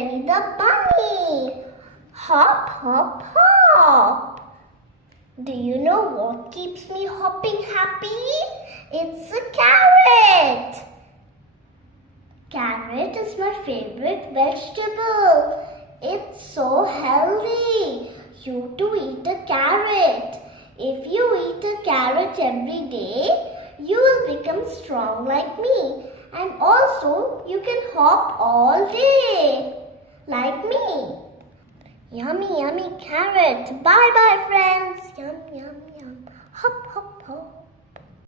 Benny the bunny. Hop, hop, hop. Do you know what keeps me hopping happy? It's a carrot. Carrot is my favorite vegetable. It's so healthy. You too eat a carrot. If you eat a carrot every day, you will become strong like me. And also, you can hop all day, like me. Yummy, yummy carrot. Bye bye, friends. Yum, yum, yum. Hop, hop, hop.